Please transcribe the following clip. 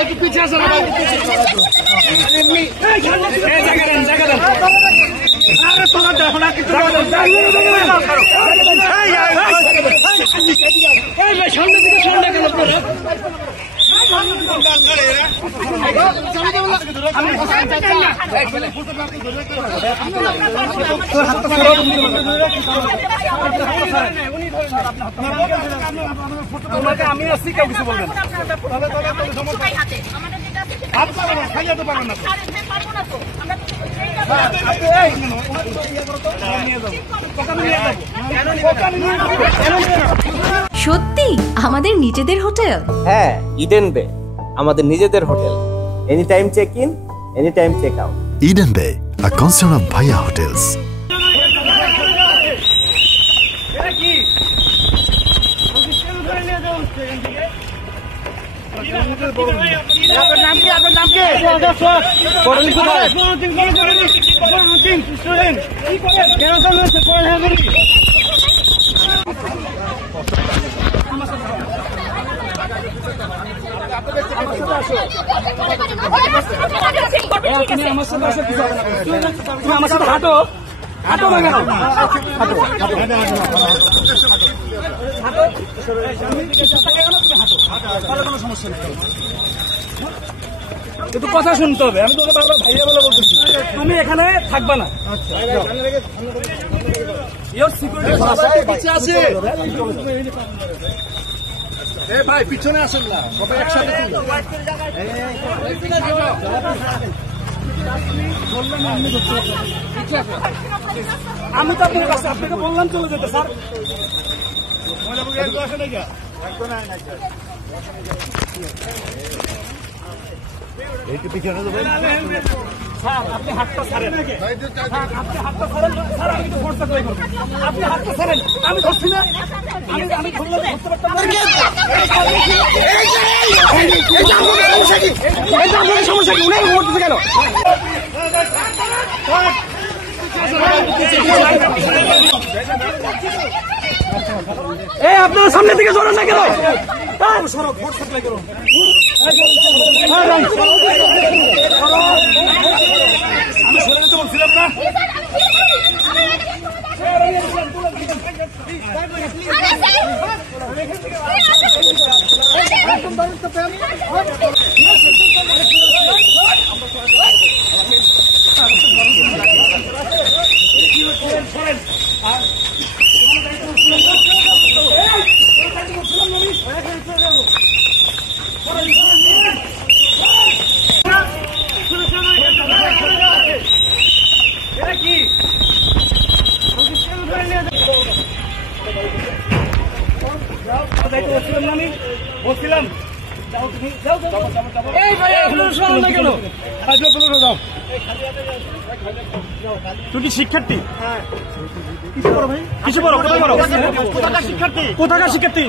একটু পিছিয়ে আসেন সামনের দিকে সামনে কেন আমি আসছি কেউ কিছু বলবেন সত্যি আমাদের নিজেদের হোটেল? হ্যাঁ, ইডেন বে আমাদের নিজেদের হোটেল। Any time check in, any time check out. Eden Bay, a concern of Bhaiya Hotels. আমার সাথে হাঁটো হাঁটো না কেন কিন্তু কথা শুনতে হবে। আমি তোকে বারবার ভাইয়া বলে বলতেছি, তুমি এখানে থাকবা না। ভাই পিছনে আসেন না, সবাই একসাথে। আমি তো আপনার কাছে আপনাকে বললাম চলে যেতে স্যার। স্যার আপনি হাতটা ছাড়েন, আপনি হাতটা ছাড়েন স্যার, আমি তো ফোর্সটা ট্রাই করবো। আপনি হাতটা ছাড়েন, আমি ধরছি না, আমি ধরলে ধরতে পারতাম না। সমস্যা কি উনি করতেছে কেন? এই আপনারা সামনের দিকে সরেন না কেন? আমি সরে মতো বলছিলাম না। বলছিলাম তুই কি শিক্ষার্থী? কিছু বড় কোথাকার শিক্ষার্থী?